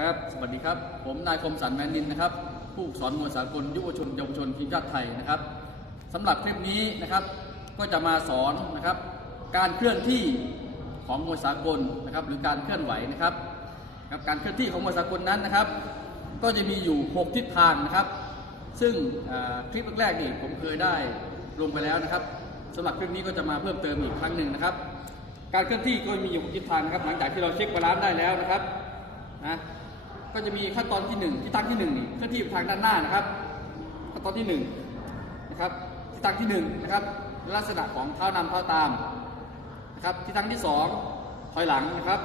ครับ สวัสดีครับ ผมนายคมสันแมนนินนะครับ ผู้สอนมวยสากลยุวชนเยาวชนทีมชาติไทยนะครับสำหรับคลิปนี้นะครับ ก็จะมาสอนนะครับ การเคลื่อนที่ของมวยสากลนะครับ หรือการเคลื่อนไหวนะครับครับการเคลื่อนที่ของมวยสากลนั้นนะครับ ก็จะมีอยู่ 6 ทิศทางนะครับ ซึ่งคลิปแรกๆนี่ผมเคยได้ลงไปแล้วนะครับสำหรับคลิปนี้ก็จะมาเพิ่มเติมอีกครั้งหนึ่งนะครับ การเคลื่อนที่ก็มีอยู่หกทิศทางนะครับ หลังจากที่เราเช็คบาลานซ์ได้แล้วนะครับนะ ก็จะมีขั้นตอนที่หนึ่งที่ตั้งที่หนึ่งนี่เคลื่อนที่ทางด้านหน้านะครับขั้นตอนที่หนึ่งนะครับที่ตั้งที่หนึ่งนะครับลักษณะของเท้านำเท้าตามนะครับที่ตั้งที่สองถอยหลังนะครับ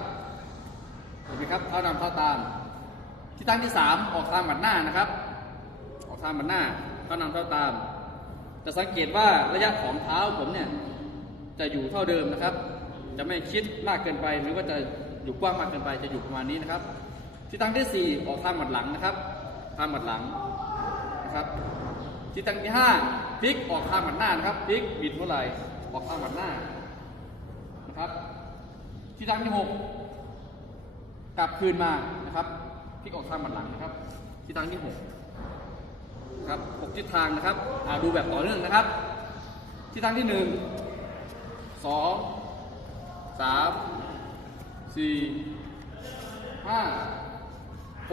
เห็นไหมครับเท้านำเท้าตาม ที่ตั้งที่สามออกทางบัดหน้านะครับ ออกทางบัดหน้าเท้านำเท้าตาม จะสังเกตว่าระยะของเท้าผมเนี่ยจะอยู่เท่าเดิมนะครับ จะไม่คิดมากเกินไปหรือว่าจะอยู่กว้างมากเกินไปจะอยู่ประมาณนี้นะครับ ที่ตั้งที่สี่ออกทางบัดหลังนะครับ ทางบัดหลังนะครับที่ตั้งที่ห้าพลิกออกทางบัดหน้านะครับพลิกบิดเมื่อไหร่ออกทางบัดหน้านะครับที่ตั้งที่หกกลับคืนมานะครับพลิกออกทางบัดหลังนะครับที่ตั้งที่หกครับหกทิศทางนะครับอ่าดูแบบต่อเนื่องนะครับทิศทางที่หนึ่งสองสามสี่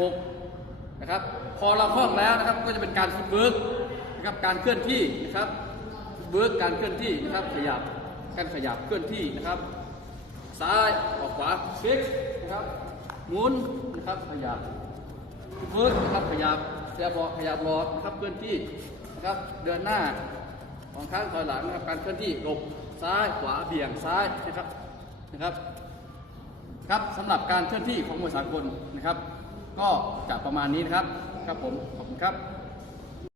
หกนะครับ พอเราคล่องแล้วนะครับก็จะเป็นการฟุตเวิร์กนะครับการเคลื่อนที่นะครับฟุตเวิร์กการเคลื่อนที่นะครับขยับการขยับเคลื่อนที่นะครับ ซ้ายออกขวาเช็คนะครับหมุนนะครับขยับเวิร์กนะครับขยับเสียบอขยับรอดนะครับเคลื่อนที่นะครับเดินหน้าของข้างถอยหลังนะครับการเคลื่อนที่หลบซ้ายขวาเบี่ยงซ้ายนะครับนะครับครับสำหรับการเคลื่อนที่ของมวยสากลนะครับ ก็จะประมาณนี้นะครับครับผมขอบคุณครับ